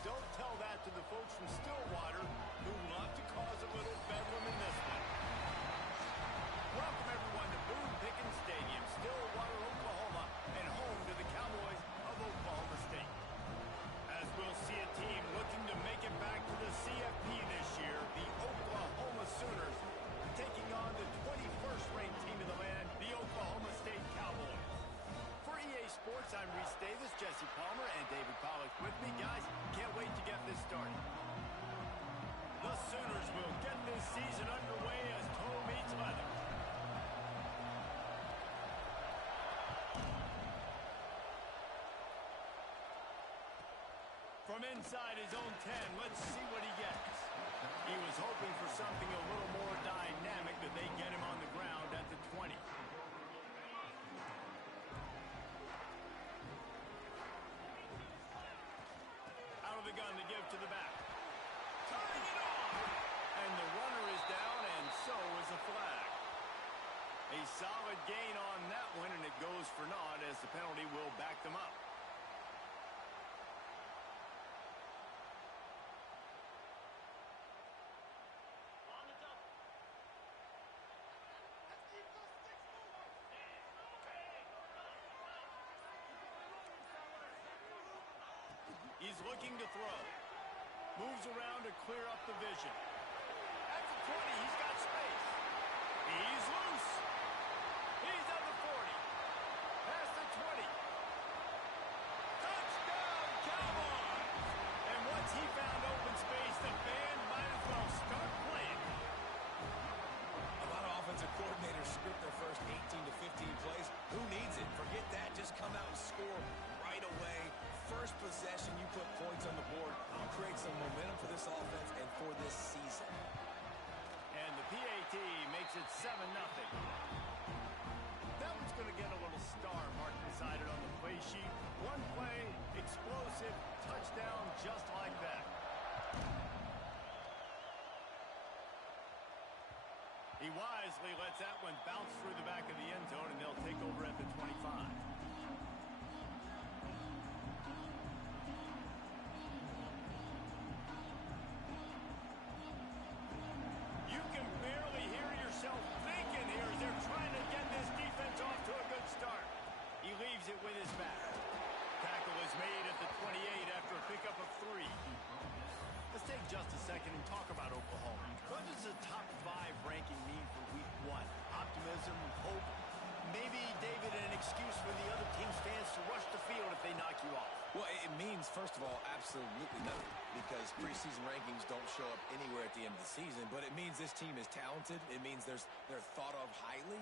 don't tell that to the folks from Stillwater who love to cause a little bedlam in this one. Welcome, everyone, to Boone Pickens Stadium, Stillwater, Oklahoma, and home to the Cowboys of Oklahoma State. As we'll see a team looking to make it back to the CFP this year, the Oklahoma Sooners taking on the 21st ranked team in the land, the Oklahoma State Cowboys. For EA Sports, I'm Reese Davis, Jesse Palmer, and David Pollack with me. Guys, can't wait to get this started. The Sooners will get this season underway as toe meets leather. From inside his own 10, let's see what he gets. He was hoping for something a little more dynamic, but they get him on the ground at the 20. Out of the gun to give to the back. Turning it on! And the runner is down, and so is a flag. A solid gain on that one, and it goes for naught as the penalty will back them up. He's looking to throw. Moves around to clear up the vision. At the 20, he's got space. He's loose. He's at the 40. Past the 20. Touchdown, Cowboys! And once he found open space, the band might as well start playing. A lot of offensive coordinators script their first 18 to 15 plays. Who needs it? Forget that. Just come out and score right away. First possession, you put points on the board. You create some momentum for this offense and for this season. And the PAT makes it 7-0. That one's going to get a little star mark beside it on the play sheet. One play, explosive, touchdown just like that. He wisely lets that one bounce through the back of the end zone, and they'll take over at the 25. Thinking here as they're trying to get this defense off to a good start. He leaves it with his back. Tackle is made at the 28 after a pickup of 3. Let's take just a second and talk about Oklahoma. What does the top 5 ranking mean for week 1? Optimism, hope, maybe, David, an excuse for the other team's fans to rush the field if they knock you off? Well, it means, first of all, absolutely nothing, because preseason rankings don't show up anywhere at the end of the season, but it means this team is talented. It means they're thought of highly.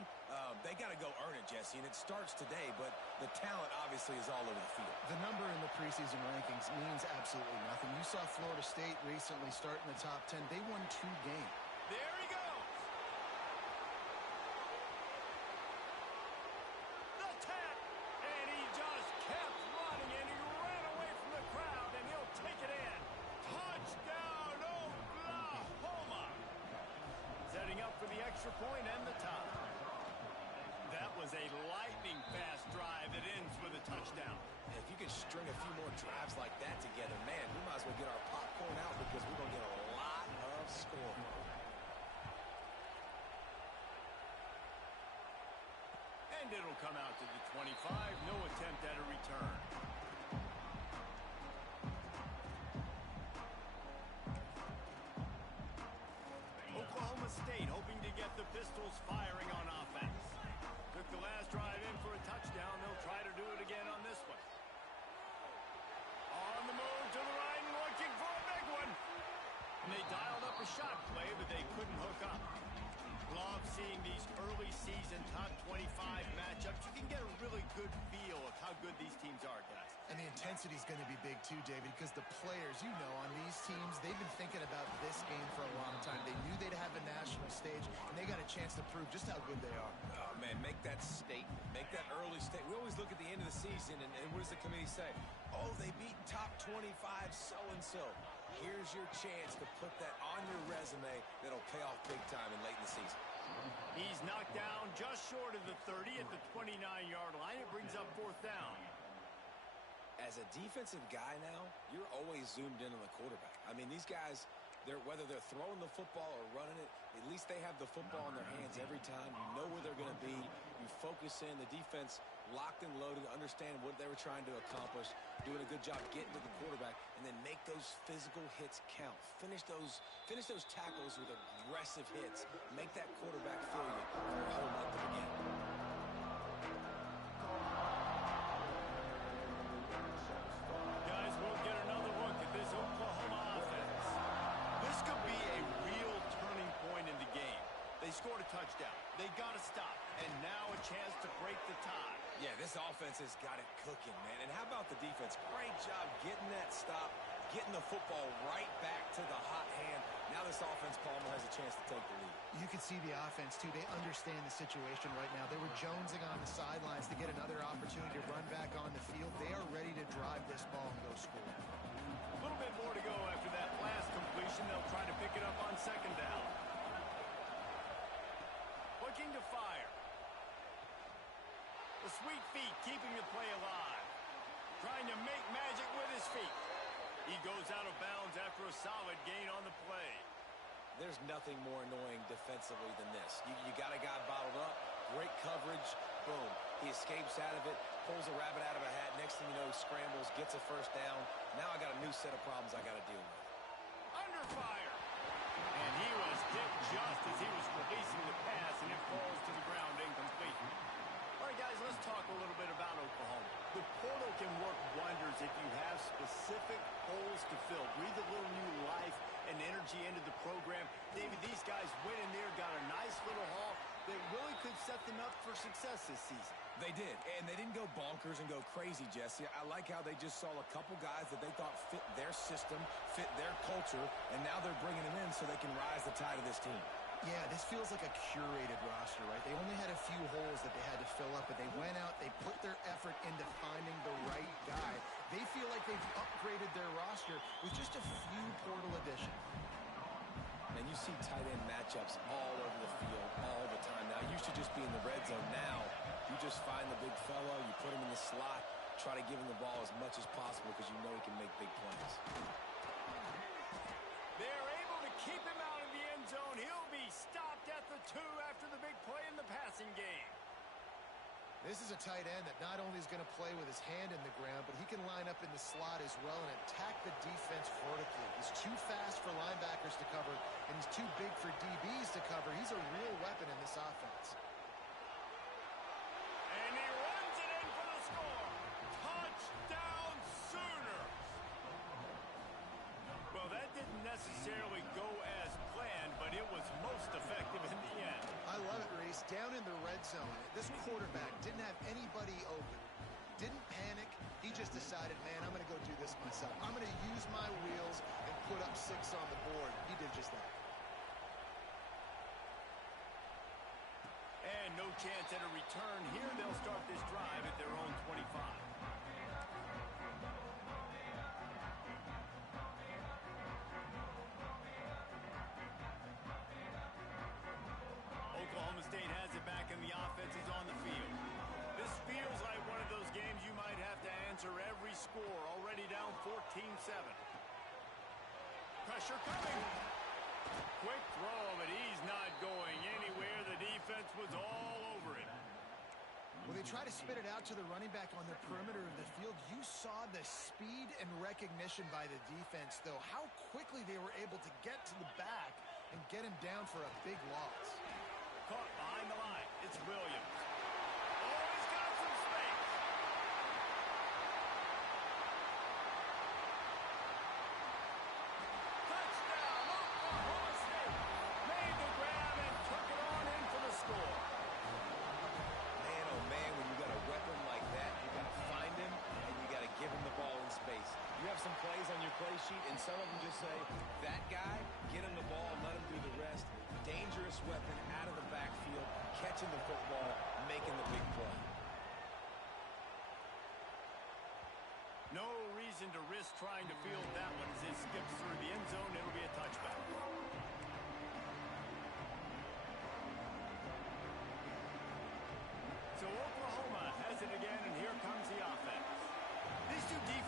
They got to go earn it, Jesse, and it starts today, but the talent obviously is all over the field. The number in the preseason rankings means absolutely nothing. You saw Florida State recently start in the top 10. They won 2 games. There he goes. Take it in. Touchdown, Oklahoma. Setting up for the extra point and the tie. That was a lightning-fast drive that ends with a touchdown. If you can string a few more drives like that together, man, we might as well get our popcorn out because we're going to get a lot of scoring. And it'll come out to the 25. No attempt at a return. Oklahoma State hoping to get the Pistols firing on offense. Took the last drive in for a touchdown. They'll try to do it again on this one. On the move to the right and looking for a big one. And they dialed up a shot play, but they couldn't hook up. Love seeing these early season top 25 matchups. You can get a really good feel of how good these teams are, guys. And the intensity is going to be big too, David, because the players, you know, on these teams, they've been thinking about this game for a long time. They knew they'd have a national stage, and they got a chance to prove just how good they are. Oh, man, make that statement. Make that early statement. We always look at the end of the season, and what does the committee say? Oh, they beat top 25 so-and-so. Here's your chance to put that on your resume that'll pay off big time in late in the season. He's knocked down just short of the 30 at the 29-yard line. It brings up 4th down. At As a defensive guy now, you're always zoomed in on the quarterback. I mean, these guys, whether they're throwing the football or running it, at least they have the football in their hands every time. You know where they're going to be. You focus in. The defense locked and loaded, understand what they were trying to accomplish, doing a good job getting to the quarterback, and then make those physical hits count. Finish those tackles with aggressive hits. Make that quarterback feel you for a whole month of the game. Guys, we'll get another look at this Oklahoma offense. This could be a real turning point in the game. They scored a touchdown. They got to stop. And now a chance to break the tie. Yeah, this offense has got it cooking, man. And how about the defense? Great job getting that stop, getting the football right back to the hot hand. Now this offense, Palmer, has a chance to take the lead. You can see the offense, too. They understand the situation right now. They were jonesing on the sidelines to get another opportunity to run back on the field. They are ready to drive this ball and go score. A little bit more to go after that last completion. They'll try to pick it up on second down. Looking to fire. The sweet feet keeping the play alive. Trying to make magic with his feet. He goes out of bounds after a solid gain on the play. There's nothing more annoying defensively than this. You got a guy bottled up, great coverage, boom. He escapes out of it, pulls a rabbit out of a hat. Next thing you know, he scrambles, gets a first down. Now I got a new set of problems I got to deal with. Under fire. And he was hit just as he was releasing the pass, and it falls to the ground incomplete. All right, guys, let's talk a little bit about Oklahoma. The portal can work wonders if you have specific holes to fill. Breathe a little new life and energy into the program. David, these guys went in there, got a nice little haul that really could set them up for success this season. They did, and they didn't go bonkers and go crazy, Jesse. I like how they just saw a couple guys that they thought fit their system, fit their culture, and now they're bringing them in so they can rise the tide of this team. Yeah, this feels like a curated roster, right? They only had a few holes that they had to fill up, but they went out, they put their effort into finding the right guy. They feel like they've upgraded their roster with just a few portal additions. And you see tight end matchups all over the field all the time. Now, it used to just be in the red zone. Now, you just find the big fella, you put him in the slot, try to give him the ball as much as possible because you know he can make big plays. They're able to keep him out of the end zone. He'll be stopped at the 2 after the big play in the passing game. This is a tight end that not only is going to play with his hand in the ground, but he can line up in the slot as well and attack the defense vertically. He's too fast for linebackers to cover, and he's too big for DBs to cover. He's a real weapon in this offense. And he runs it in for the score. Touchdown Sooners. Well, that didn't necessarily go as planned, but it was most effective in the end. I love it, Reese. Down in the red zone, this quarterback didn't have anybody open. Didn't panic. He just decided, man, I'm going to go do this myself. I'm going to use my wheels and put up 6 on the board. He did just that. And no chance at a return here. They'll start this drive at their own 25. Oklahoma State has it back and the offense is on the field. This feels like one of those games you might have to answer every score. Already down 14-7. Pressure coming. Quick throw, but he's not going anywhere. The defense was all over him. When they try to spit it out to the running back on the perimeter of the field, you saw the speed and recognition by the defense, though. How quickly they were able to get to the back and get him down for a big loss. Caught behind the line. It's Williams. Oh, he's got some space. Touchdown, Oklahoma State. Made the grab and took it on in for the score. Man, oh man, when you got a weapon like that, you got to find him and you got to give him the ball in space. You have some plays on your play sheet, and some of them just say, that guy, get him the ball, let him do the rest. Dangerous weapon out of the backfield, catching the football, making the big play. No reason to risk trying to field that one as it skips through the end zone. It'll be a touchback. So Oklahoma has it again, and here comes the offense. These two defenses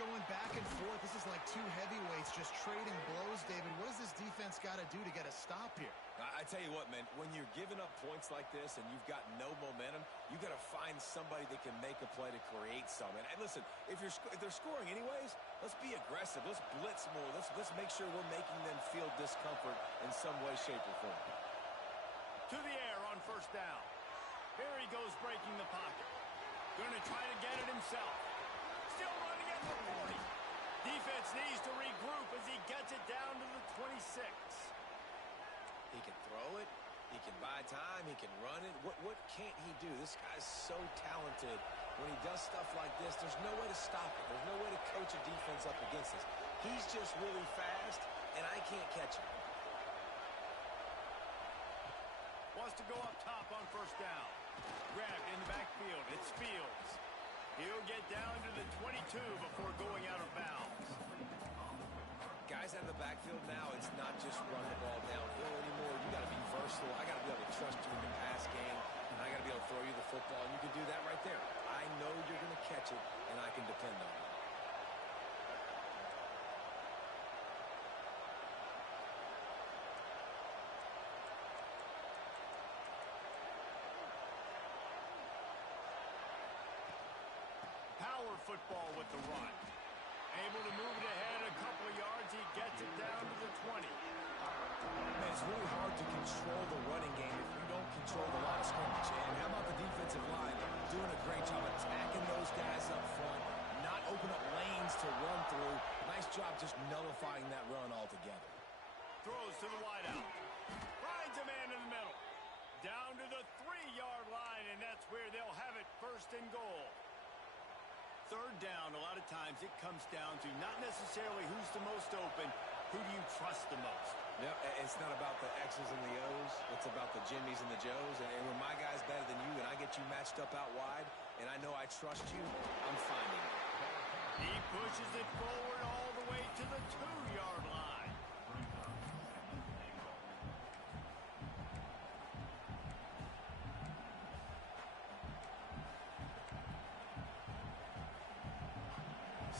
going back and forth. This is like two heavyweights just trading blows, David. What does this defense got to do to get a stop here? I tell you what, man, when you're giving up points like this and you've got no momentum, you got to find somebody that can make a play to create some. And listen, if they're scoring anyways, let's be aggressive. Let's blitz more. Let's make sure we're making them feel discomfort in some way, shape, or form. To the air on first down. Here he goes breaking the pocket. Going to try to get it himself. Still running at the 40. Defense needs to regroup as he gets it down to the 26. He can throw it. He can buy time. He can run it. What can't he do? This guy's so talented. When he does stuff like this, there's no way to stop it. There's no way to coach a defense up against this. He's just really fast, and I can't catch him. Wants to go up top on first down. Grabbed in the backfield. It's Fields. He'll get down to the 22 before going out of bounds. Guys out of the backfield now, it's not just run the ball downhill anymore. You got to be versatile. I got to be able to trust you in the pass game, and I got to be able to throw you the football, and you can do that right there. I know you're going to catch it, and I can depend on it. Power football with the run. Able to move it ahead a couple of yards. He gets it down to the 20. Man, it's really hard to control the running game if you don't control the line of scrimmage. And how about the defensive line doing a great job attacking those guys up front, not open up lanes to run through. Nice job just nullifying that run altogether. Throws to the wideout. Finds a man in the middle. Down to the 3-yard line, and that's where they'll have it first and goal. Third down, a lot of times it comes down to not necessarily who's the most open, who do you trust the most? Yeah, it's not about the X's and the O's. It's about the Jimmies and the Joes. And when my guy's better than you and I get you matched up out wide and I know I trust you, I'm finding it. He pushes it forward all the way to the 2-yard line.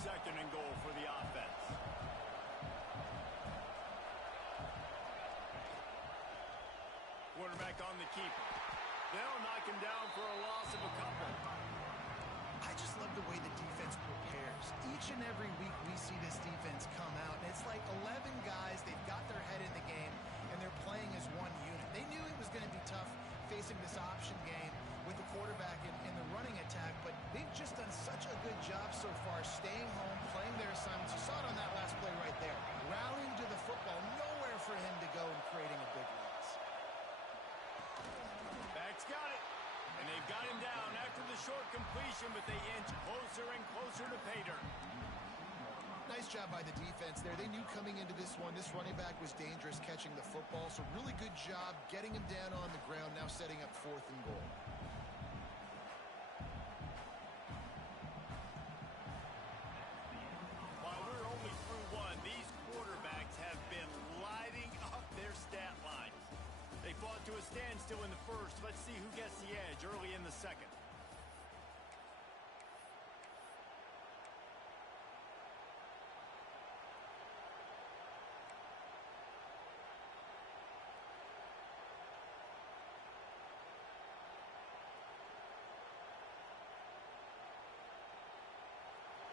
Second and goal for the offense. Quarterback on the keeper. They'll knock him down for a loss of a couple. I just love the way the defense prepares. Each and every week we see this defense come out, and it's like 11 guys, they've got their head in the game, and they're playing as one unit. They knew it was going to be tough facing this option game with the quarterback in the running attack, but they've just done such a good job so far staying home, playing their assignments. You saw it on that last play right there. Rallying to the football, nowhere for him to go and creating a big loss. Back's got it. And they've got him down after the short completion, but they inch closer and closer to pay dirt. Nice job by the defense there. They knew coming into this one, this running back was dangerous catching the football, so really good job getting him down on the ground, now setting up 4th and goal. While we're only through one, these quarterbacks have been lighting up their stat lines. They fought to a standstill in the first. Let's see who gets the edge early in the second.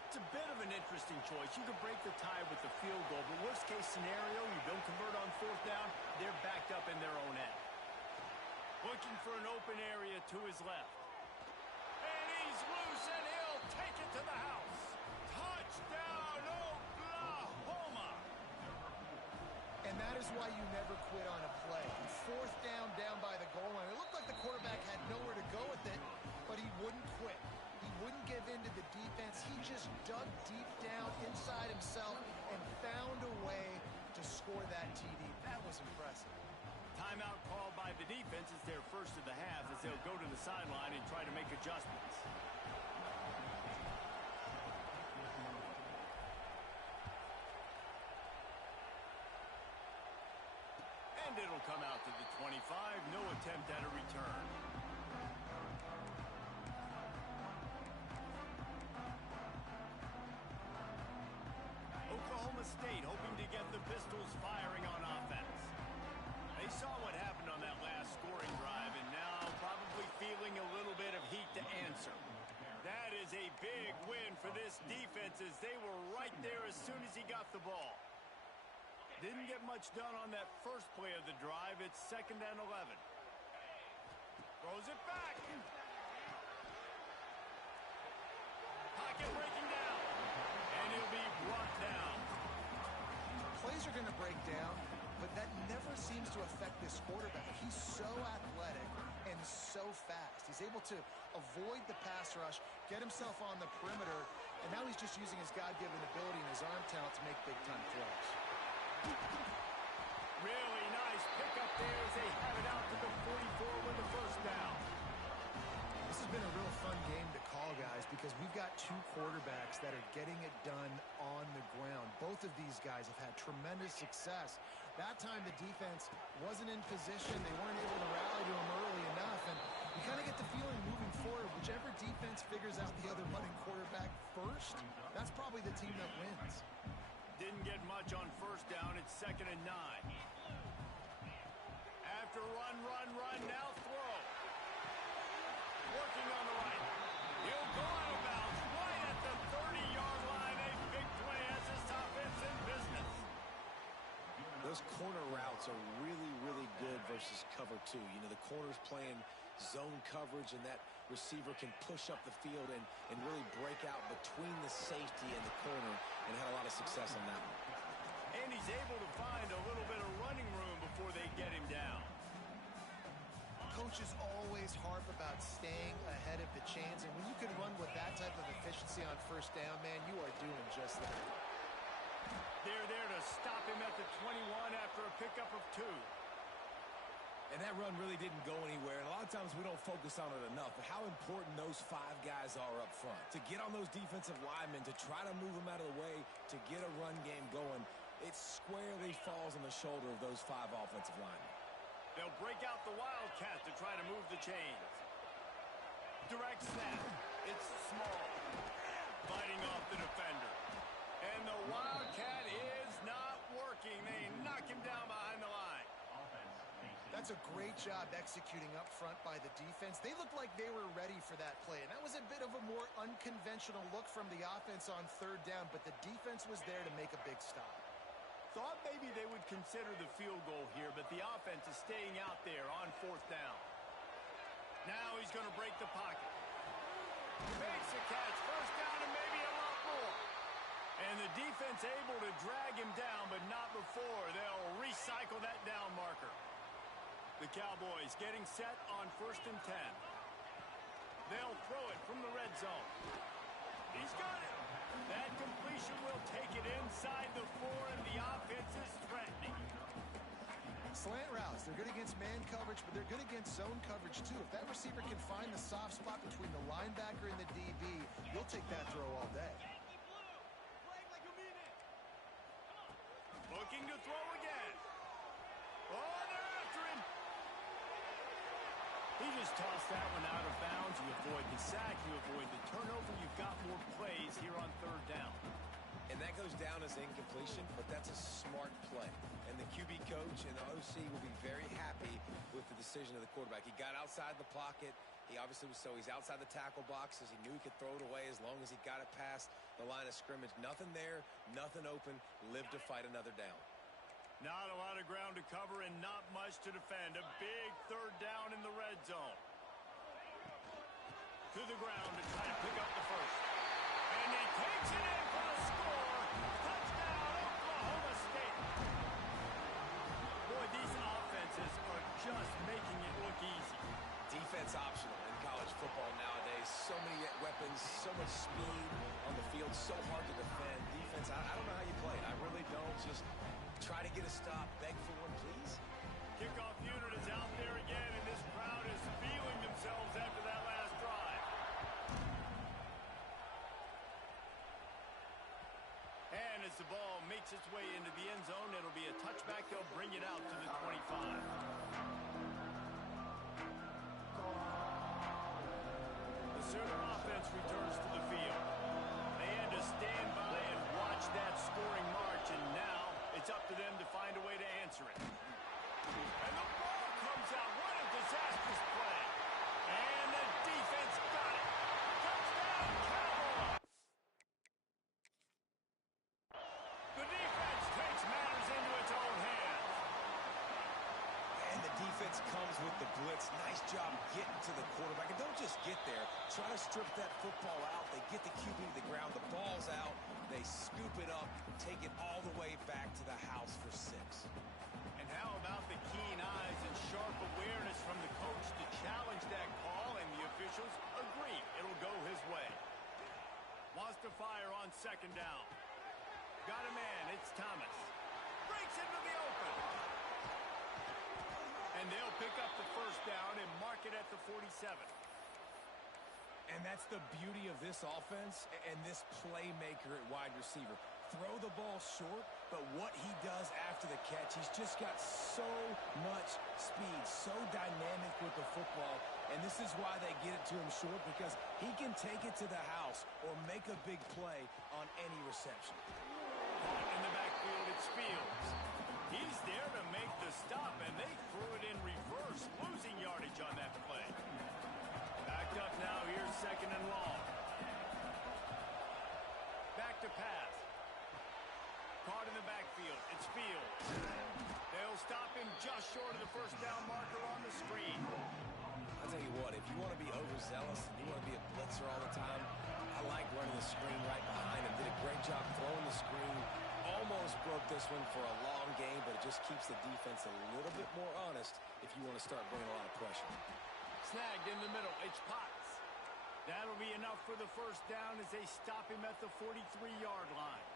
It's a bit of an interesting choice. You could break the tie with the field goal, but worst case scenario, you don't convert on 4th down, they're backed up in their own end. Looking for an open area to his left. And he's loose, and he'll take it to the house. Touchdown, Oklahoma! And that is why you never quit on a play. 4th down by the goal line. It looked like the quarterback had nowhere to go with it, but he wouldn't quit. He wouldn't give in to the defense. He just dug deep down inside himself and found a way to score that TD. That was impressive. Timeout called by the defense is their first of the half as they'll go to the sideline and try to make adjustments. And it'll come out to the 25. No attempt at a return. State hoping to get the Pistols firing on offense. They saw what happened on that last scoring drive and now probably feeling a little bit of heat to answer. That is a big win for this defense as they were right there as soon as he got the ball. Didn't get much done on that first play of the drive. It's 2nd and 11. Throws it back. Pocket breaking down. And he'll be brought down. Plays are going to break down, but that never seems to affect this quarterback. He's so athletic and so fast. He's able to avoid the pass rush, get himself on the perimeter, and now he's just using his God-given ability and his arm talent to make big-time throws. Really nice pickup there as they have it out to the 44 with the first down. This has been a real fun game to call, guys, because we've got two quarterbacks that are getting it done on the ground. Both of these guys have had tremendous success. That time the defense wasn't in position. They weren't able to rally to him early enough, and you kind of get the feeling moving forward, whichever defense figures out the other running quarterback first, that's probably the team that wins. Didn't get much on first down. It's 2nd and 9. After run, now throw. Working on the right. He'll go out of bounds right at the 30-yard line. A big play as this offense in business. Those corner routes are really, really good versus cover 2. You know, the corner's playing zone coverage, and that receiver can push up the field and really break out between the safety and the corner, and had a lot of success on that one. And he's able to find a little bit of running room before they get him down. Coaches always harp about staying ahead of the chains, and when you can run with that type of efficiency on first down, man, you are doing just that. They're there to stop him at the 21 after a pickup of 2. And that run really didn't go anywhere, and a lot of times we don't focus on it enough, but how important those 5 guys are up front. To get on those defensive linemen, to try to move them out of the way, to get a run game going, it squarely falls on the shoulder of those 5 offensive linemen. They'll break out the Wildcat to try to move the chains. Direct snap. It's small. Fighting off the defender. And the Wildcat is not working. They knock him down behind the line. That's a great job executing up front by the defense. They looked like they were ready for that play, and that was a bit of a more unconventional look from the offense on 3rd down, but the defense was there to make a big stop. Thought maybe they would consider the field goal here, but the offense is staying out there on 4th down. Now he's going to break the pocket. Makes the catch. First down and maybe a lot more. And the defense able to drag him down, but not before. They'll recycle that down marker. The Cowboys getting set on 1st and 10. They'll throw it from the red zone. He's got it. That completion will take it inside the 4, and the offense is threatening. Slant routes, they're good against man coverage, but they're good against zone coverage too. If that receiver can find the soft spot between the linebacker and the DB, you'll take that throw all day. Looking to throw again. Oh, they're after him. He just tossed that one out of bounds. You avoid the sack, you avoid the turnover. You've got more plays here on 3rd down. And that goes down as incompletion, but that's a smart play. And the QB coach and the OC will be very happy with the decision of the quarterback. He got outside the pocket. He obviously was, so he's outside the tackle box as he knew he could throw it away as long as he got it past the line of scrimmage. Nothing there, nothing open. Live to fight another down. Not a lot of ground to cover and not much to defend. A big 3rd down in the red zone. To the ground to try to pick up the first. And he takes it in for the score. Touchdown, Oklahoma State. Boy, these offenses are just making it look easy. Defense optional in college football nowadays. So many weapons, so much speed on the field, so hard to defend. Defense, I don't know how you play it. I really don't. Just try to get a stop, beg for one, please. Kickoff unit is out there again, and this crowd is feeling themselves after that last drive. And as the ball makes its way into the end zone, it'll be a touchback. They'll bring it out to the 25. The Sooner offense returns to the field. They had to stand by and watch that scoring march, and blitz. Nice job getting to the quarterback. And don't just get there. Try to strip that football out. They get the QB to the ground. The ball's out. They scoop it up, take it all the way back to the house for 6. And how about the keen eyes and sharp awareness from the coach to challenge that call, and the officials agree it'll go his way. Wants to fire on 2nd down. Got a man, it's Thomas. Breaks into the open. And they'll pick up the 1st down and mark it at the 47. And that's the beauty of this offense and this playmaker at wide receiver. Throw the ball short, but what he does after the catch, he's just got so much speed, so dynamic with the football, and this is why they get it to him short, because he can take it to the house or make a big play on any reception. Caught in the backfield, it's Fields. He's there to make the stop, and they threw it in reverse, losing yardage on that play. Backed up now, here's 2nd and long. Back to pass. Caught in the backfield, it's Fields. They'll stop him just short of the 1st down marker on the screen. I'll tell you what, if you want to be overzealous and you want to be a blitzer all the time, I like running the screen right behind him. Did a great job throwing the screen. Almost broke this one for a long game, but it just keeps the defense a little bit more honest if you want to start bringing a lot of pressure. Snagged in the middle, it's Potts. That'll be enough for the 1st down as they stop him at the 43-yard line.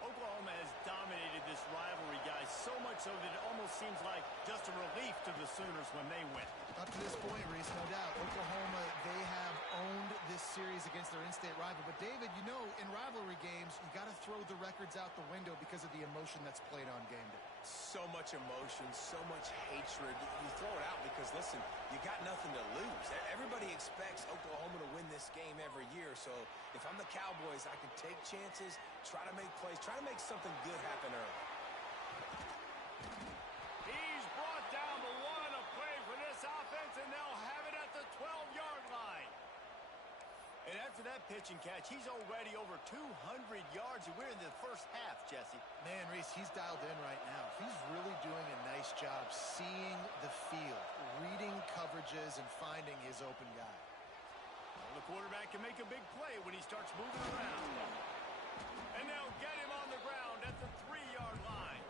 Oklahoma has dominated this rivalry, guys, so much so that it almost seems like just a relief to the Sooners when they win. Up to this point, Reese, no doubt, Oklahoma, they have owned this series against their in-state rival. But, David, you know, in rivalry games, you got to throw the records out the window because of the emotion that's played on game day. So much emotion, so much hatred. You throw it out because, listen, you got nothing to lose. Everybody expects Oklahoma to win this game every year. So if I'm the Cowboys, I can take chances, try to make plays, try to make something good happen early. He's brought down the one, a play for this offense, and they'll have it at the 12-yard line. And after that pitch and catch, he's already over 200 yards, and we're in the 1st half, Jesse. Man, Reese, he's dialed in right now. He's really doing a nice job seeing the field, reading coverages, and finding his open guy. Well, the quarterback can make a big play when he starts moving around. And they'll get him on the ground at the 3-yard line.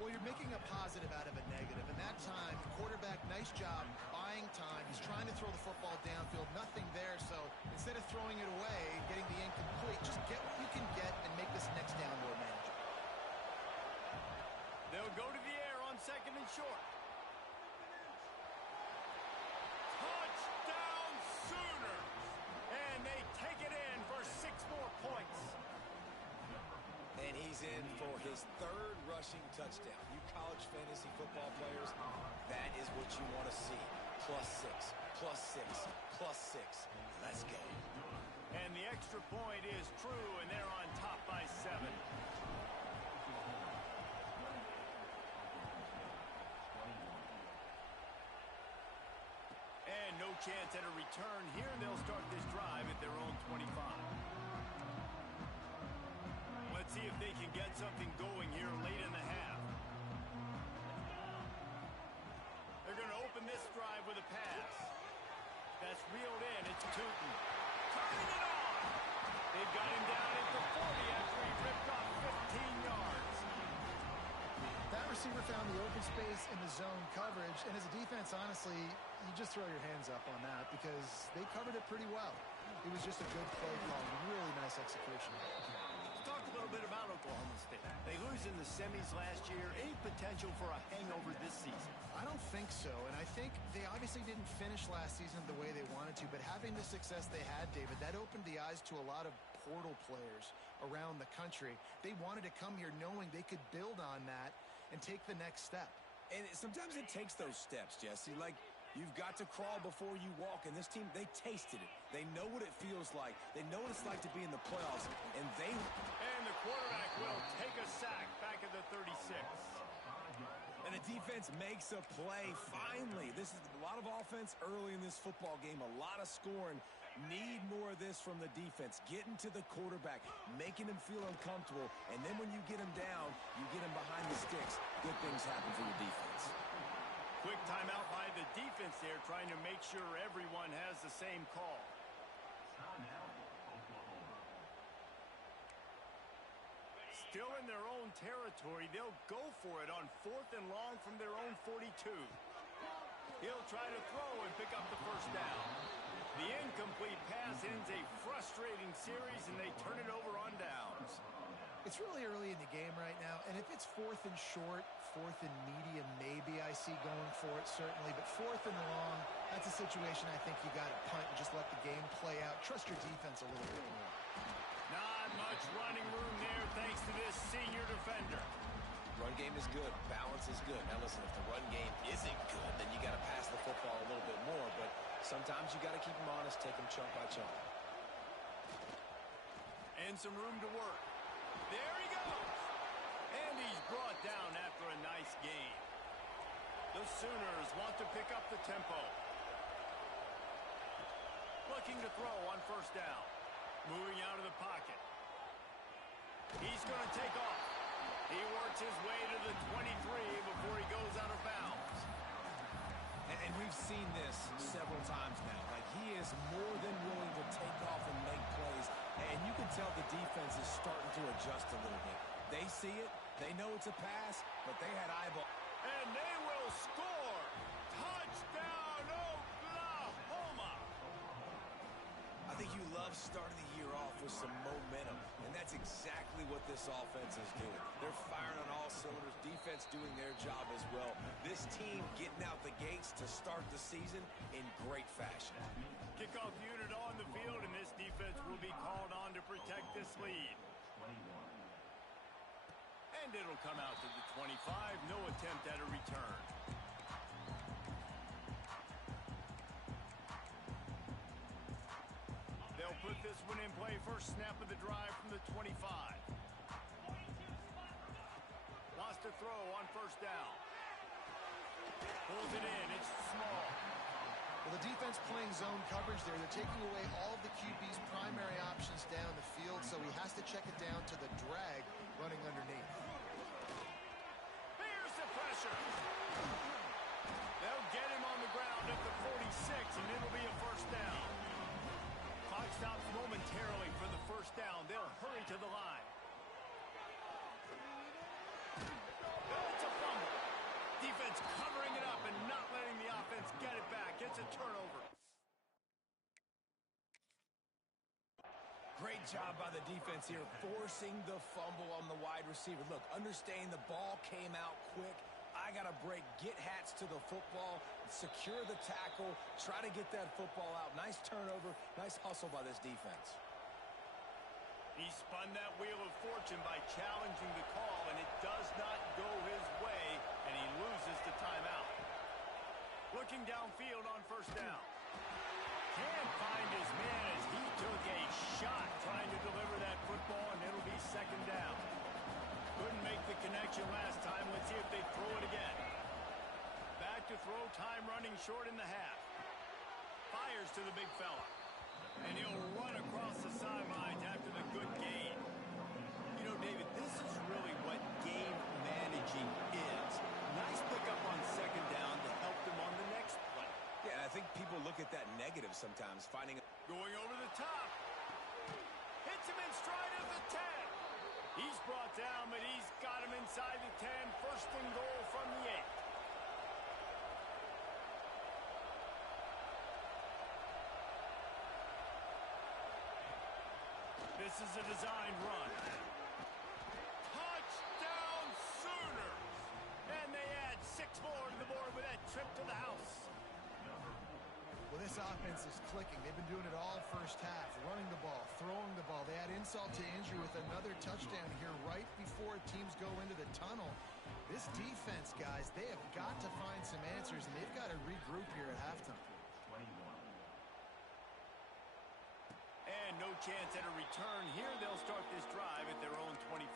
Well, you're making a positive out of a negative. And that time, quarterback, nice job, buying time. He's trying to throw the football downfield. Nothing there. So instead of throwing it away, getting the incomplete, just get what you can get and make this next down more manageable. They'll go to the air on 2nd and short. Touchdown Sooners! And they take it in for 6 more points. And he's in for his 3rd rushing touchdown. You college fantasy football players, that is what you want to see. +6, +6, +6. Let's go. And the extra point is true, and they're on top by 7. And no chance at a return here. They'll start this drive at their own 25. Let's see if they can get something going here late in the half. They're going to open this drive with a pass. That's reeled in. It's Tootin. Turning it on. They've got him down at the 40 after he ripped off 15 yards. That receiver found the open space in the zone coverage. And as a defense, honestly, you just throw your hands up on that because they covered it pretty well. It was just a good play call. Really nice execution. Let's talk a little bit about Oklahoma State. They lose in the semis last year. Any potential for a hangover this season? I don't think so, and I think they obviously didn't finish last season the way they wanted to, but having the success they had, David, that opened the eyes to a lot of portal players around the country. They wanted to come here knowing they could build on that and take the next step. And sometimes it takes those steps, Jesse. Like, you've got to crawl before you walk, and this team, they tasted it. They know what it feels like. They know what it's like to be in the playoffs, and they... And the quarterback will take a sack back at the 36. And the defense makes a play, finally. This is a lot of offense early in this football game, a lot of scoring. Need more of this from the defense. Getting to the quarterback, making him feel uncomfortable, and then when you get him down, you get him behind the sticks. Good things happen for your defense. timeout by the defense there, trying to make sure everyone has the same call. Still in their own territory, they'll go for it on 4th and long from their own 42. He'll try to throw and pick up the first down. The incomplete pass ends a frustrating series, and they turn it over on downs. It's really early in the game right now, and if it's 4th and short, 4th and medium, maybe I see going for it, certainly. But 4th and long, that's a situation I think you got to punt and just let the game play out. Trust your defense a little bit more. Not much running room there thanks to this senior defender. Run game is good. Balance is good. Now, listen, if the run game isn't good, then you got to pass the football a little bit more. But sometimes you got to keep them honest, take them chunk by chunk. And some room to work. There he goes. And he's brought down after a nice gain. The Sooners want to pick up the tempo. Looking to throw on first down. Moving out of the pocket. He's going to take off. He works his way to the 23 before he goes out of bounds. And we've seen this several times now. Like, he is more than willing to take off and make plays. And you can tell the defense is starting to adjust a little bit. They see it. They know it's a pass, but they had eyeball. And they will score. Touchdown, Oklahoma. I think you love starting the year off with some momentum, and that's exactly what this offense is doing. They're firing on all cylinders, defense doing their job as well. This team getting out the gates to start the season in great fashion. Kickoff unit on the field, and this defense will be called on to protect this lead. And it'll come out to the 25. No attempt at a return. They'll put this one in play. First snap of the drive from the 25. Wants to throw on first down. Pulls it in. It's small. Well, the defense playing zone coverage there. They're taking away all of the QB's primary options down the field, so he has to check it down to the drag running underneath. Here's the pressure. They'll get him on the ground at the 46, and it'll be a first down. Clock stops momentarily for the first down. They'll hurry to the line. It's a fumble. Defense covering it up and not letting the offense get it back. It's a turnover. Great job by the defense here, forcing the fumble on the wide receiver. Look, understanding the ball came out quick. I got to break, get hats to the football, secure the tackle, try to get that football out. Nice turnover, nice hustle by this defense. He spun that wheel of fortune by challenging the call, and it does not go his way, and he loses the timeout. Looking downfield on first down. Can't find his man as he took a shot trying to deliver that football, and it'll be second down. Couldn't make the connection last time. Let's see if they throw it again. Back to throw, time running short in the half. Fires to the big fella. And he'll run across the sidelines after the good gain. You know, David, this is really what game managing is. Nice pickup on second down to help them on the next play. Yeah, I think people look at that negative sometimes, finding it. Going over the top. Hits him in stride of the 10. He's brought down, but he's got him inside the 10. First and goal from the 8. This is a designed run. Touchdown Sooners! And they add 6 more to the board with that trip to the house. Well, this offense is clicking. They've been doing it all first half, running the ball, throwing the ball. They add insult to injury with another touchdown here right before teams go into the tunnel. This defense, guys, they have got to find some answers, and they've got to regroup here at halftime. And no chance at a return here. They'll start this drive at their own 25.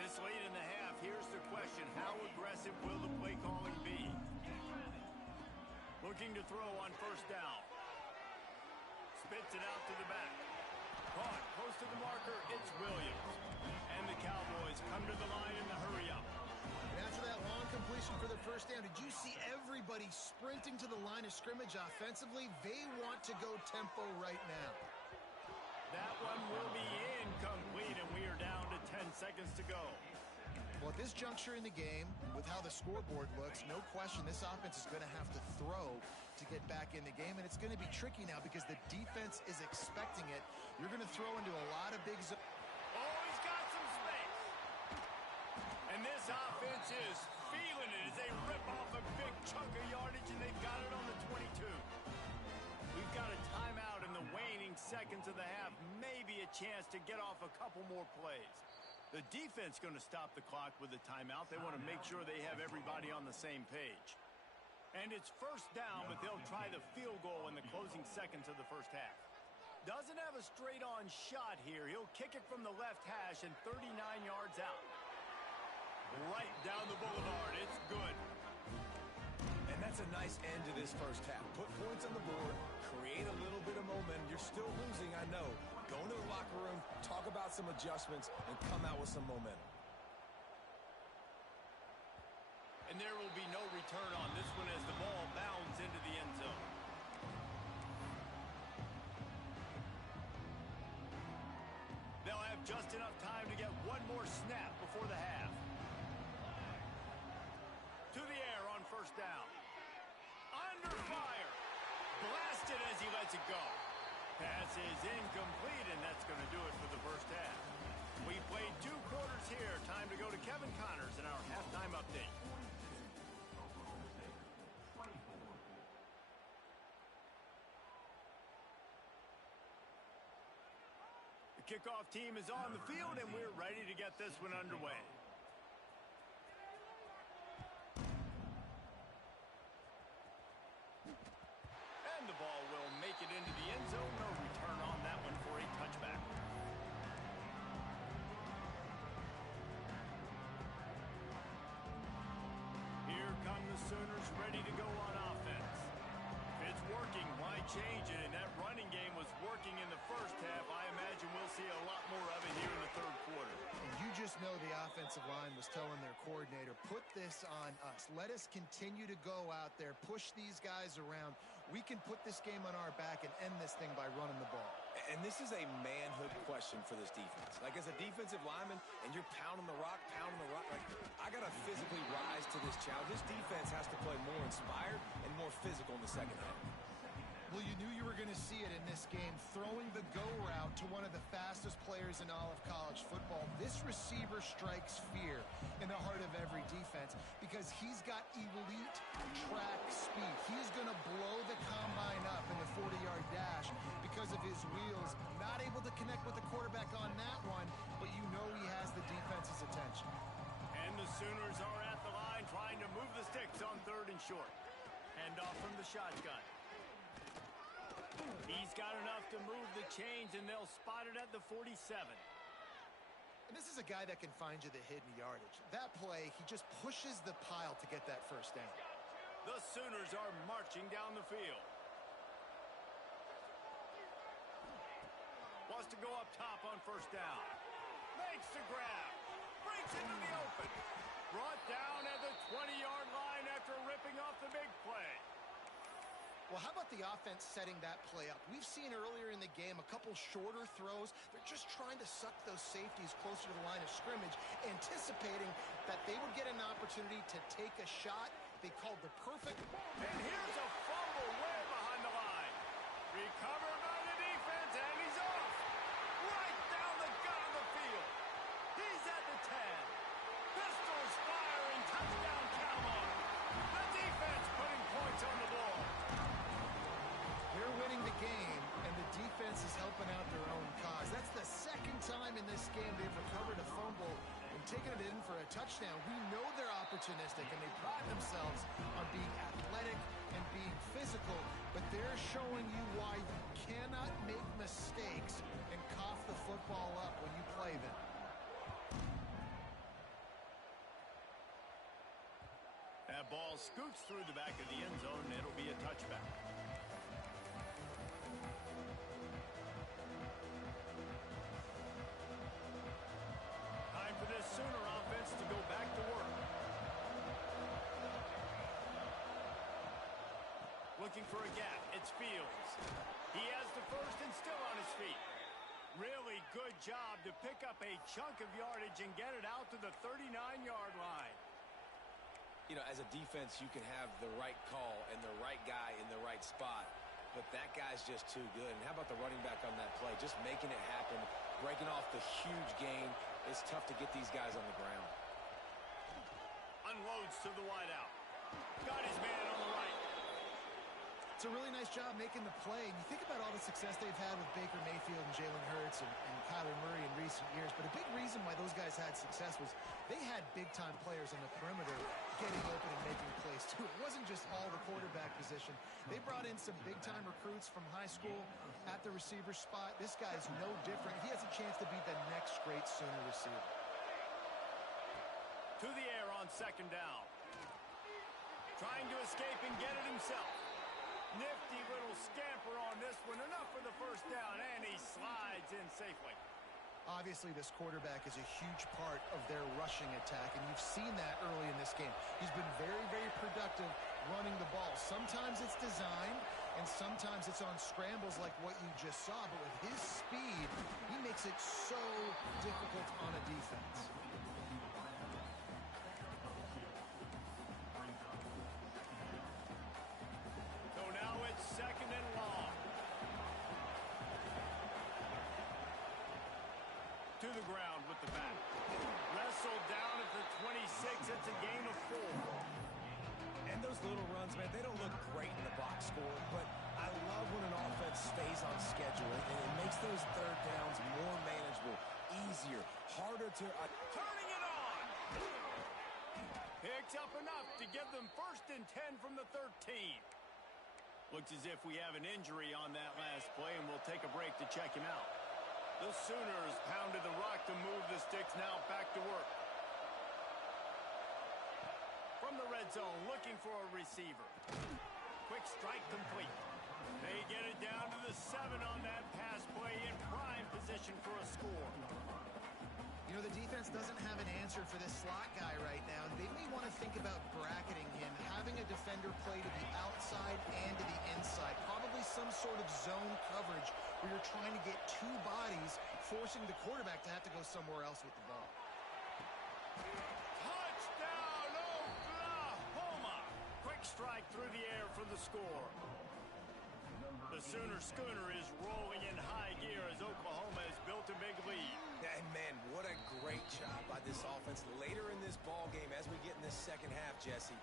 This late in the half, here's the question. How aggressive will the play calling be? Looking to throw on first down. Spits it out to the back. Caught close to the marker. It's Williams. And the Cowboys come to the line in the hurry up. everybody sprinting to the line of scrimmage offensively. They want to go tempo right now. That one will be incomplete, and we are down to 10 seconds to go. Well, at this juncture in the game, with how the scoreboard looks, no question this offense is going to have to throw to get back in the game, and it's going to be tricky now because the defense is expecting it. You're going to throw into a lot of big zones. Oh, he's got some space. And this offense is feeling it as they rip off a big chunk of yardage, and they've got it on the 22. We've got a timeout in the waning seconds of the half, maybe a chance to get off a couple more plays. The defense going to stop the clock with a timeout. They want to make sure they have everybody on the same page. And it's first down, but they'll try the field goal in the closing seconds of the first half. Doesn't have a straight-on shot here. He'll kick it from the left hash and 39 yards out. Right down the boulevard. It's good. And that's a nice end to this first half. Put points on the board, create a little bit of momentum. You're still losing, I know. Go into the locker room, talk about some adjustments, and come out with some momentum. And there will be no return on this one as the ball bounds into the end zone. They'll have just enough time to get one more snap before the half. To the air on first down. Under fire. Blasted as he lets it go. Pass is incomplete, and that's going to do it for the first half. We played 2 quarters here. Time to go to Kevin Connors in our halftime update. The kickoff team is on the field, and we're ready to get this one underway. And the ball will make it into the end zone. No return on that one for a touchback. Here come the Sooners ready to go on offense. If it's working, why change it? And that running game was working in the first half. I imagine we'll see a lot more of it here in the third quarter. And you just know the offensive line was telling their coordinator, put this on us. Let us continue to go out there, push these guys around. We can put this game on our back and end this thing by running the ball. And this is a manhood question for this defense. Like, as a defensive lineman, and you're pounding the rock, like, I got to physically rise to this challenge. This defense has to play more inspired and more physical in the second half. Well, you knew you were going to see it in this game, throwing the go route to one of the fastest players in all of college football. This receiver strikes fear in the heart of every defense because he's got elite track speed. He's going to blow the combine up in the 40-yard dash because of his wheels. Not able to connect with the quarterback on that one, but you know he has the defense's attention. And the Sooners are at the line trying to move the sticks on 3rd and short. Hand off from the shotgun. He's got enough to move the chains, and they'll spot it at the 47. And this is a guy that can find you the hidden yardage. That play, he just pushes the pile to get that first down. The Sooners are marching down the field. Wants to go up top on first down. Makes the grab. Breaks into the open. Brought down at the 20-yard line after ripping off the big play. Well, how about the offense setting that play up? We've seen earlier in the game a couple shorter throws. They're just trying to suck those safeties closer to the line of scrimmage, anticipating that they would get an opportunity to take a shot. They called the perfect. And here's a fumble way behind the line. Recovered by the defense, and he's off. Right down the gut of the field. He's at the 10. Pistols firing, touchdown Cowboys. The defense putting points on the board. They're winning the game, and the defense is helping out their own cause. That's the second time in this game they've recovered a fumble and taken it in for a touchdown. We know they're opportunistic, and they pride themselves on being athletic and being physical, but they're showing you why you cannot make mistakes and cough the football up when you play them. That ball scoots through the back of the end zone, and it'll be a touchback. Time for this Sooner offense to go back to work. looking for a gap. It's Fields. He has the first and still on his feet. Really good job to pick up a chunk of yardage and get it out to the 39-yard line. You know, as a defense, you can have the right call and the right guy in the right spot, but that guy's just too good. And how about the running back on that play? Just making it happen, breaking off the huge gain. It's tough to get these guys on the ground. Unloads to the wideout. Got his man on the right. It's a really nice job making the play. And you think about all the success they've had with Baker Mayfield and Jalen Hurts and Kyler Murray in recent years. But a big reason why those guys had success was they had big-time players on the perimeter getting open and making plays, too. It wasn't just all the quarterback position. They brought in some big-time recruits from high school at the receiver spot. This guy's no different. He has a chance to be the next great Sooner receiver. To the air on second down. Trying to escape and get it himself. Nifty little scamper on this one. Enough for the first down, and he slides in safely. Obviously, this quarterback is a huge part of their rushing attack, and you've seen that early in this game. He's been very, very productive running the ball. Sometimes it's designed, and sometimes it's on scrambles like what you just saw. But with his speed, he makes it so difficult on a defense. Second and long. To the ground with the bat. Wrestled down at the 26. It's a gain of 4. And those little runs, man, they don't look great in the box score, but I love when an offense stays on schedule, and it makes those third downs more manageable, easier, harder to... Turning it on! Picks up enough to give them first and 10 from the 13. Looks as if we have an injury on that last play, and we'll take a break to check him out. The Sooners pounded the rock to move the sticks, now back to work. From the red zone, looking for a receiver. Quick strike complete. They get it down to the 7 on that pass play, in prime position for a score. You know, the defense doesn't have an answer for this slot guy right now. They may want to think about bracketing him, having a defender play to the outside and to the inside. Probably some sort of zone coverage where you're trying to get two bodies, forcing the quarterback to have to go somewhere else with the ball. Touchdown, Oklahoma! Quick strike through the air for the score. The Sooner schooner is rolling in high gear as Oklahoma has built a big lead. And, man, what a great job by this offense later in this ball game as we get in this second half, Jesse.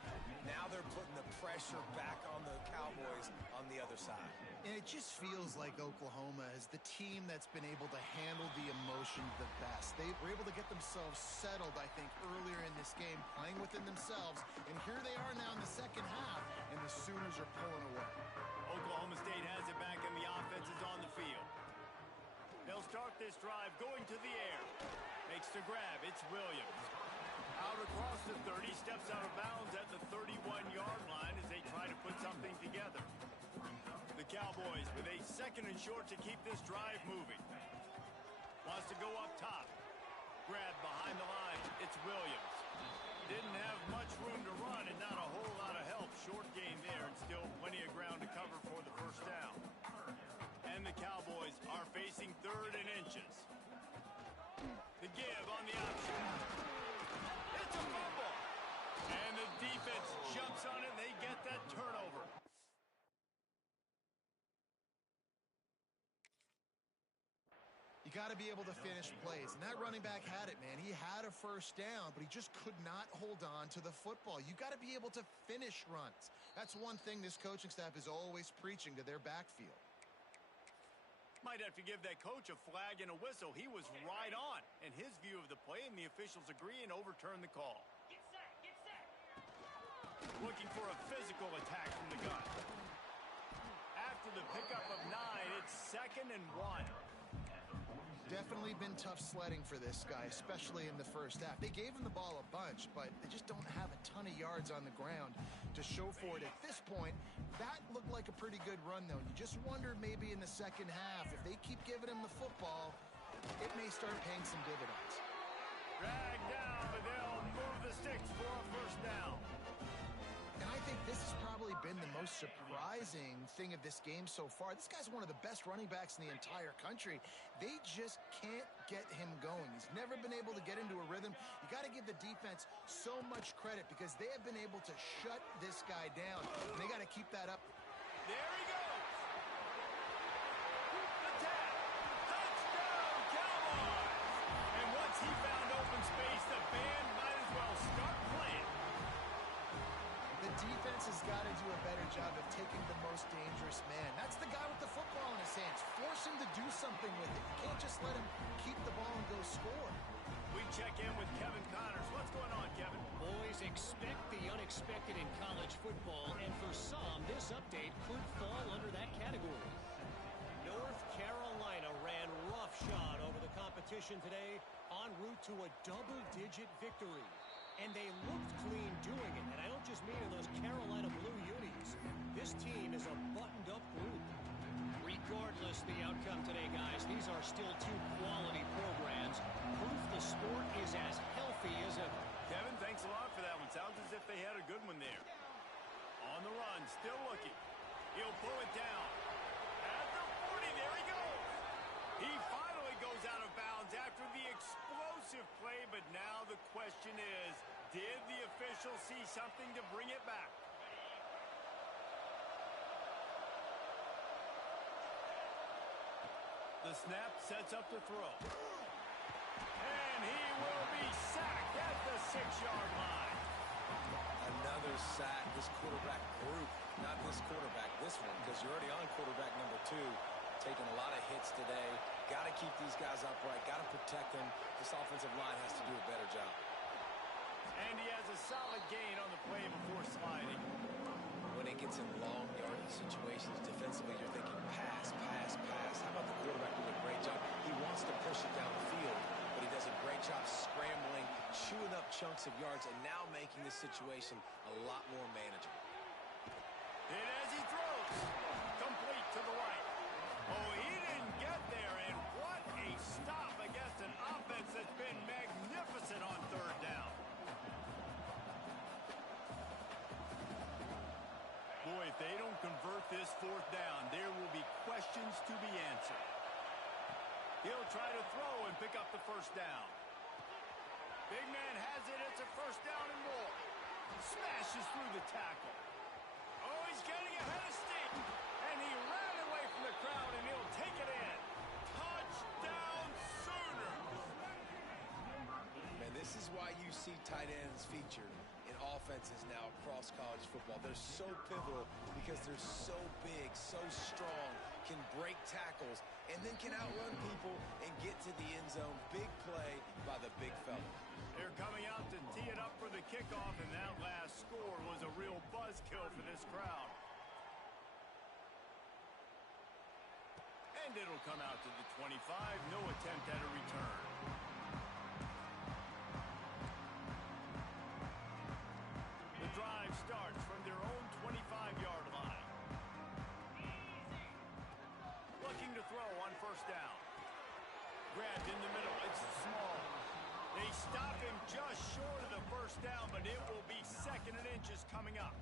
Now they're putting the pressure back on the Cowboys on the other side. And it just feels like Oklahoma is the team that's been able to handle the emotion the best. They were able to get themselves settled, I think, earlier in this game, playing within themselves. And here they are now in the second half, and the Sooners are pulling away. Oklahoma State has it back, and the offense is on the field. They'll start this drive going to the air. Makes the grab. It's Williams. Out across the 30, steps out of bounds at the 31-yard line as they try to put something together. The Cowboys with a second and short to keep this drive moving. Wants to go up top. Grab behind the line. It's Williams. Didn't have much room to run and not a whole lot of help. Short game there and still plenty of ground to cover for the first down. And the Cowboys are facing third and inches. The give on the option. It's a fumble. And the defense jumps on it and they get that turnover. You got to be able to finish plays, and that running back had it, man. He had a first down, but he just could not hold on to the football. You got to be able to finish runs. That's one thing this coaching staff is always preaching to their backfield. Might have to give that coach a flag and a whistle. He was right on in his view of the play, and the officials agree and overturn the call. Get set, get set. Looking for a physical attack from the gun. After the pickup of 9, it's 2nd and 1. Definitely been tough sledding for this guy, especially in the first half. They gave him the ball a bunch, but they just don't have a ton of yards on the ground to show for it. At this point, that looked like a pretty good run, though. You just wonder maybe in the second half, if they keep giving him the football, it may start paying some dividends. Drag down, but they'll move the sticks for a first down. And I think this has probably been the most most surprising thing of this game so far. This guy's one of the best running backs in the entire country. They just can't get him going. He's never been able to get into a rhythm. You got to give the defense so much credit because they have been able to shut this guy down. And they got to keep that up. There he goes. The tap. Touchdown, Cowboys. And once he found open space, the band might as well start playing. The defense has got to do a better job of taking the most dangerous man. That's the guy with the football in his hands. Force him to do something with it. You can't just let him keep the ball and go score. We check in with Kevin Connors. What's going on, Kevin? Boys, expect the unexpected in college football, and for some, this update could fall under that category. North Carolina ran roughshod over the competition today, en route to a double-digit victory. And they looked clean doing it, and I don't just mean in those Carolina blue unis. This team is a buttoned-up group. Regardless the outcome today, guys, these are still two quality programs. Proof the sport is as healthy as ever. Kevin, thanks a lot for that one. Sounds as if they had a good one there. On the run, still looking. He'll pull it down. At the 40, there he goes. He finally goes out of bounds after the explosive play, but now the question is, did the official see something to bring it back? The snap sets up the throw. And he will be sacked at the 6-yard line. Another sack. This quarterback group, not this quarterback, this one, because you're already on quarterback number 2. Taking a lot of hits today. Got to keep these guys upright. Got to protect them. This offensive line has to do a better job. And he has a solid gain on the play before sliding. When it gets in long yardage situations defensively, you're thinking pass, pass, pass. How about the quarterback doing a great job? He wants to push it down the field, but he does a great job scrambling, chewing up chunks of yards, and now making this situation a lot more manageable. And as he throws, complete to the right. Oh, he didn't get there, and what a stop against an offense that's been magnificent on third down. Boy, if they don't convert this fourth down, there will be questions to be answered. He'll try to throw and pick up the first down. Big man has it. It's a first down and more. Smashes through the tackle. Oh, he's getting ahead of steam. And he ran away from the crowd, and he'll take it in. Touchdown, Sooners! Man, this is why you see tight ends featured in offenses now across college football. They're so pivotal because they're so big, so strong, can break tackles, and then can outrun people and get to the end zone. Big play by the big fella. They're coming out to tee it up for the kickoff, and that last score was a real buzzkill for this crowd. And it'll come out to the 25. No attempt at a return. The drive starts from their own 25-yard line. Looking to throw on first down. Grabbed in the middle. It's small. They stop him just short of the first down, but it will be second and inches coming up.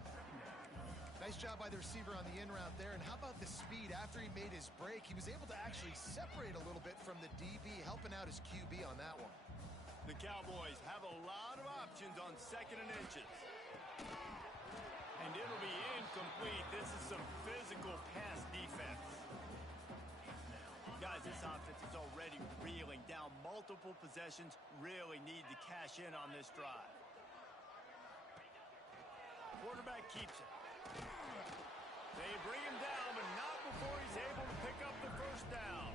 Nice job by the receiver on the in route there. And how about the speed after he made his break? He was able to actually separate a little bit from the DB, helping out his QB on that one. The Cowboys have a lot of options on second and inches. And it'll be incomplete. This is some physical pass defense. Guys, this offense is already reeling down multiple possessions. Really need to cash in on this drive. Quarterback keeps it. They bring him down, but not before he's able to pick up the first down.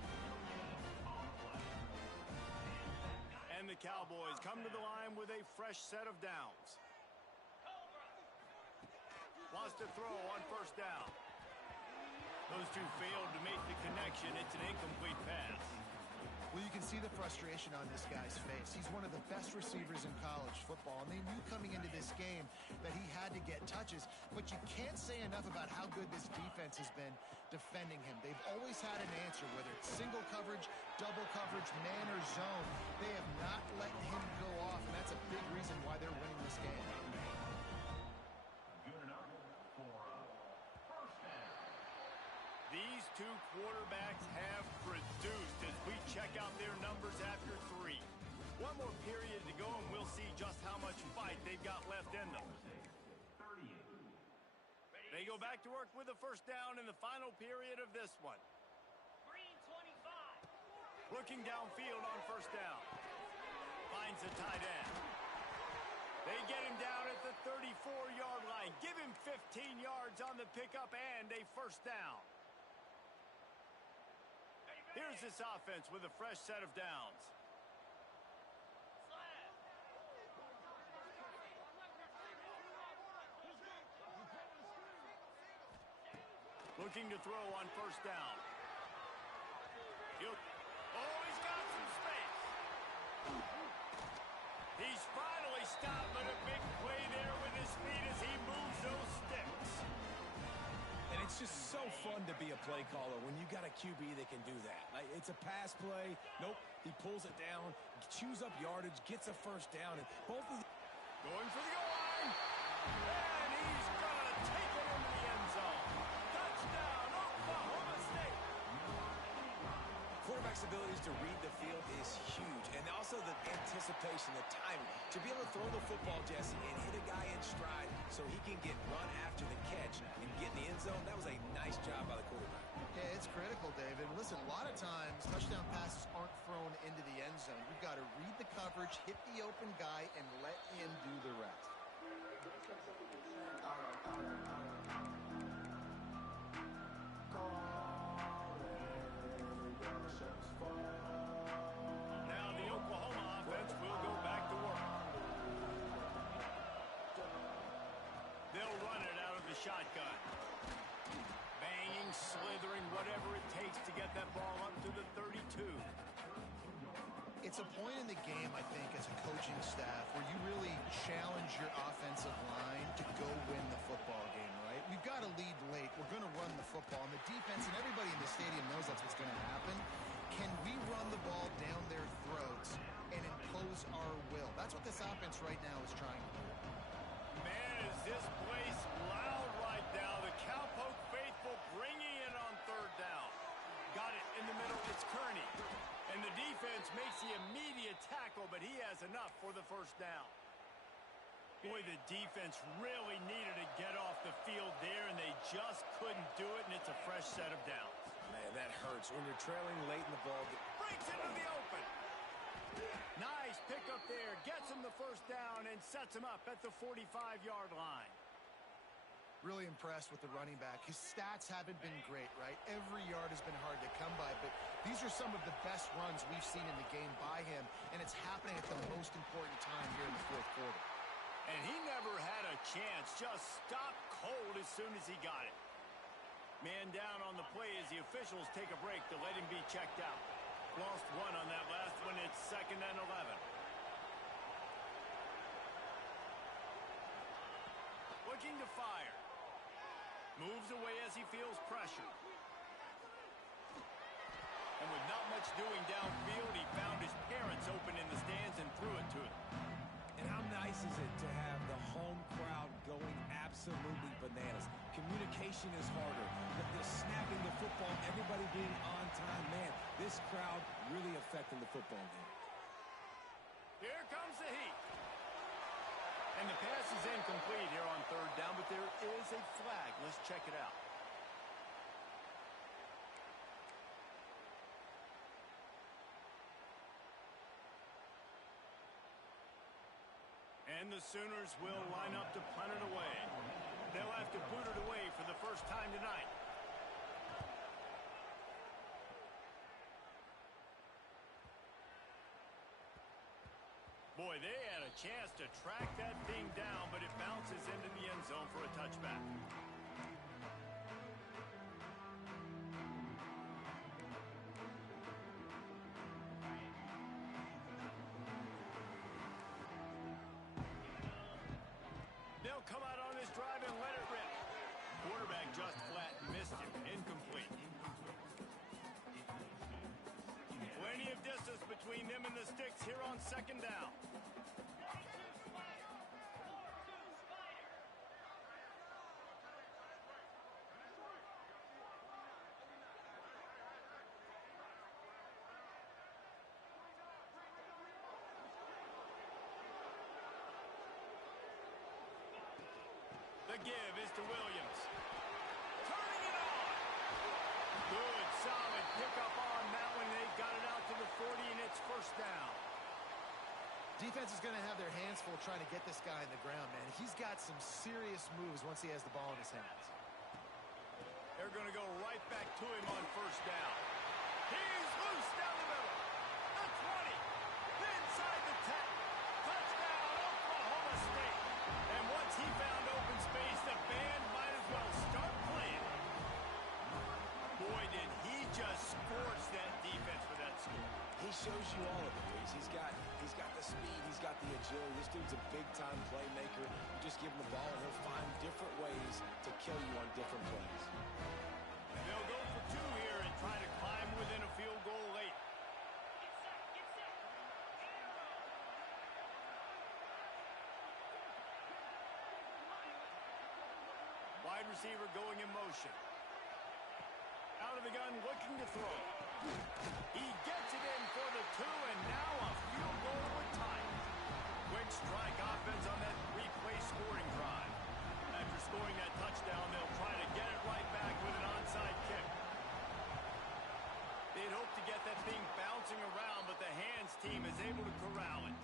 And the Cowboys come to the line with a fresh set of downs. Wants to throw on first down. Those two failed to make the connection. It's an incomplete pass. Well, you can see the frustration on this guy's face. He's one of the best receivers in college football, and they knew coming into this game that he had to get touches, but you can't say enough about how good this defense has been defending him. They've always had an answer, whether it's single coverage, double coverage, man or zone. They have not let him go off, and that's a big reason why they're winning this game. two quarterbacks have produced as we check out their numbers after 3. One more period to go, and we'll see just how much fight they've got left in them. They go back to work with a first down in the final period of this one. Green 25. Looking downfield on first down. Finds a tight end. They get him down at the 34-yard line. Give him 15 yards on the pickup and a first down. Here's this offense with a fresh set of downs. Looking to throw on first down. He's got some space. He's finally stopped, but a big play there with his feet as he moves those sticks. And it's just so fun to be a play caller when you got a QB that can do that. Like, it's a pass play. Nope, he pulls it down, chews up yardage, gets a first down, and both of them going for the goal line. And he's going to take it into the end zone. Touchdown, Oklahoma State. Quarterback's abilities to read the field is huge, and also the anticipation, the timing. To be able to throw the football, Jesse, and hit a guy in stride so he can get run after the catch and get in the end zone, that was a nice job by the quarterback. Yeah, it's critical, David. Listen, a lot of times touchdown passes aren't thrown into the end zone. You've got to read the coverage, hit the open guy, and let him do the rest. Now the Oklahoma offense will go back to work. They'll run it out of the shotgun. Banging, slithering, whatever it takes to get that ball up to the 32. It's a point in the game, I think, as a coaching staff where you really challenge your offensive line to go win the football game, right? We've got to lead late. We're going to run the football. And the defense and everybody in the stadium knows that's what's going to happen. Can we run the ball down their throats and impose our will? That's what this offense right now is trying to do. Man, is this place loud right now. The Cowpoke faithful bringing it on third down. Got it in the middle. It's Kearney. And the defense makes the immediate tackle, but he has enough for the first down. Boy, the defense really needed to get off the field there, and they just couldn't do it, and it's a fresh set of downs. Man, that hurts when you're trailing late in the ball. Breaks into the open. Nice pickup there. Gets him the first down and sets him up at the 45-yard line. Really impressed with the running back. His stats haven't been great, right? Every yard has been hard to come by, but these are some of the best runs we've seen in the game by him, and it's happening at the most important time here in the fourth quarter. And he never had a chance. Just stopped cold as soon as he got it. Man down on the play as the officials take a break to let him be checked out. Lost one on that last one. It's 2nd and 11. Looking to fire. Moves away as he feels pressure. And with not much doing downfield, he found his parents open in the stands and threw it to them. And how nice is it to have the home crowd going absolutely bananas? Communication is harder. The snapping the football, everybody being on time. Man, this crowd really affecting the football game. Here comes the heat. And the pass is incomplete here on third down, but there is a flag. Let's check it out. And the Sooners will line up to punt it away. They'll have to boot it away for the first time tonight. Boy, they had a chance to track that thing down, but it bounces into the end zone for a touchback. They'll come out on this drive and let it rip. Quarterback just flat missed him. Incomplete. Plenty of distance between them and the sticks here on 2nd down. The give is to Williams. Turning it on. Good, solid pickup on that one. They got it out to the 40, and it's first down. Defense is going to have their hands full trying to get this guy in the ground, man. He's got some serious moves once he has the ball in his hands. They're going to go right back to him on first down. He's loose down the middle. The 20. Inside the 10. Touchdown, Oklahoma State. And once he found open space, the band might as well start playing. Boy, did he just scorch that defense for that score. He shows you all of it, Reese. He's got the speed, he's got the agility. This dude's a big-time playmaker. You just give him the ball, and he'll find different ways to kill you on different plays. They'll go for two here and try to climb within a field goal late. Wide receiver going in motion. Out of the gun, looking to throw. He gets it in for the two, and now a field goal with time. Quick strike offense on that three-play scoring drive. After scoring that touchdown, they'll try to get it right back with an onside kick. They'd hope to get that thing bouncing around, but the hands team is able to corral it.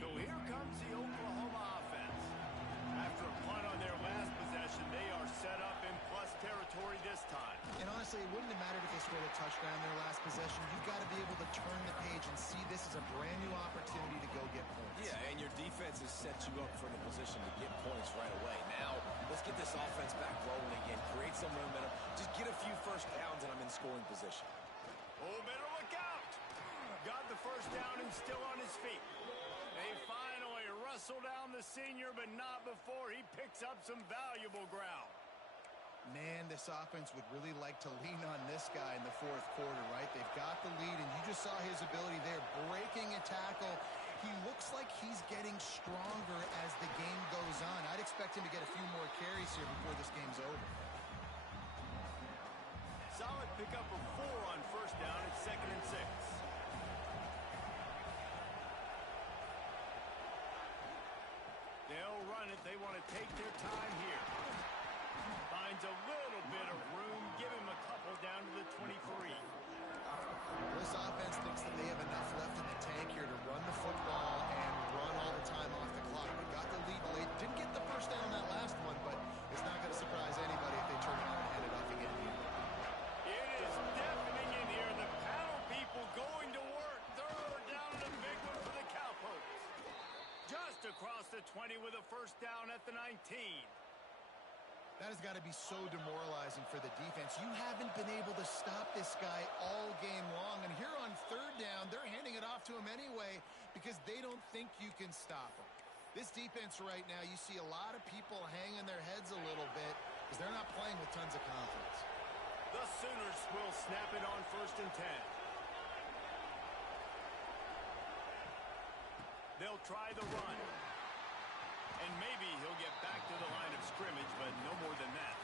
So here comes the Oklahoma offense. After a punt on their last possession, they are set up in plus territory this time. And honestly, it wouldn't have mattered if they scored a touchdown their last possession. You've got to be able to turn the page and see this as a brand new opportunity to go get points. Yeah, and your defense has set you up for the position to get points right away. Now, let's get this offense back rolling again, create some momentum, just get a few first downs, and I'm in scoring position. Oh, better look out. Got the first down and still on his feet. They finally wrestle down the senior, but not before he picks up some valuable ground. Man, this offense would really like to lean on this guy in the fourth quarter, right? They've got the lead, and you just saw his ability there, breaking a tackle. He looks like he's getting stronger as the game goes on. I'd expect him to get a few more carries here before this game's over. Solid pickup of 4 on first down. It's 2nd and 6. They'll run it. They want to take their time here. Finds a little bit of room. Give him a couple down to the 23. This offense thinks that they have enough left in the tank here to run the football and run all the time off the clock. They got the lead late. Didn't get the first down on that last one, but it's not going to surprise anybody if they turn around and hand it off again. It is deafening in here. The panel people going to work. 3rd down and a big one for the Cowpokes. Just across the 20 with a first down at the 19. That has got to be so demoralizing for the defense. You haven't been able to stop this guy all game long. And here on 3rd down, they're handing it off to him anyway because they don't think you can stop him. This defense right now, you see a lot of people hanging their heads a little bit because they're not playing with tons of confidence. The Sooners will snap it on 1st and 10. They'll try the run. And maybe he'll get back to the line of scrimmage, but no more than that.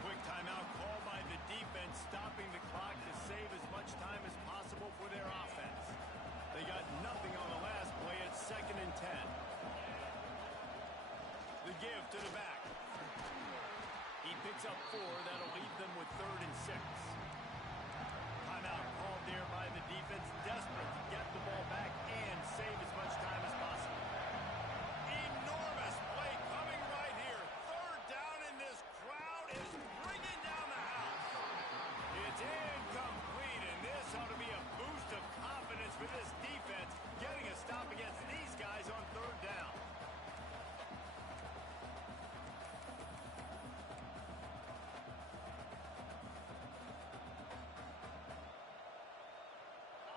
Quick timeout called by the defense, stopping the clock to save as much time as possible for their offense. They got nothing on the last play. It's 2nd and 10. The give to the back. He picks up 4. That'll leave them with 3rd and 6. Timeout called there by the defense, desperate to get the ball back and save as much time as possible. Enormous play coming right here. 3rd down, and this crowd is bringing down the house. It's incomplete, and this ought to be a boost of confidence for this defense, getting a stop against these guys on 3rd down.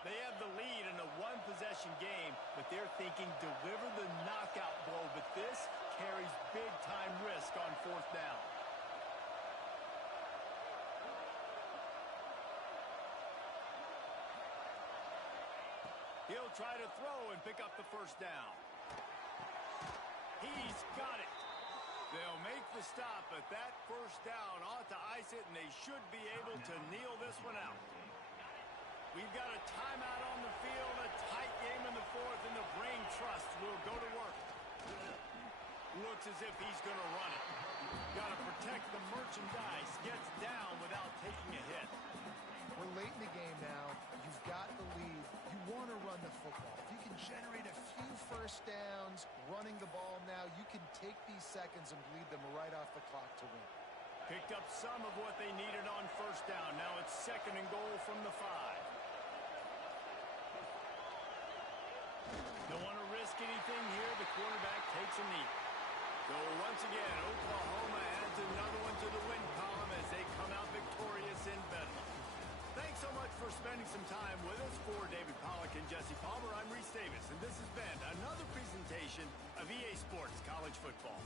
They have the lead in a one-possession game, but they're thinking deliver the knockout blow, but this carries big-time risk on 4th down. He'll try to throw and pick up the first down. He's got it. They'll make the stop, but that first down ought to ice it, and they should be able to kneel this one out. We've got a timeout on the field, a tight game in the 4th, and the brain trust will go to work. looks as if he's going to run it. Got to protect the merchandise. Gets down without taking a hit. We're late in the game now. You've got the lead. You want to run the football. If you can generate a few first downs running the ball now, you can take these seconds and bleed them right off the clock to win. Picked up some of what they needed on first down. Now it's 2nd and goal from the 5. Don't want to risk anything here. The quarterback takes a knee. So once again, Oklahoma adds another one to the win column as they come out victorious in Bedlam. Thanks so much for spending some time with us. For David Pollack and Jesse Palmer, I'm Reese Davis, and this has been another presentation of EA Sports College Football.